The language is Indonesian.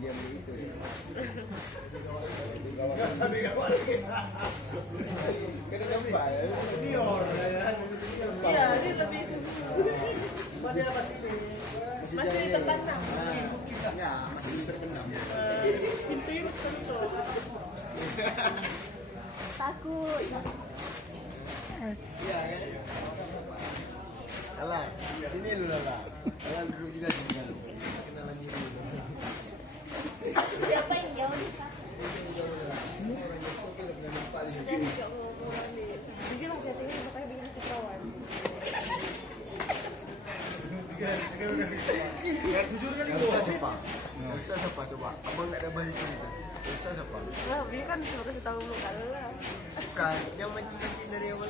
dia beli itu. Kan gambar. Dior ya. Iya, ini lebih Mana masih masih tertanam. Ya, masih berbenam. Pintunya masih tertutup. Takut. Iya kan? Alah, sini dulu lah. Alah duduk kita sini dulu. Kenalan diri dulu. Siapa yang jauh di sana? Dan nggak mau mandi. Jadi lah jatuhnya makanya bikin si kawan. Biar jujur kali bisa siapa? Bisa siapa coba? Abang nak ada banyak cerita. Bisa siapa? Nah, ini kan cuma kasih tahu lu kan lah. Bukan, yang mancing-mancing dari awal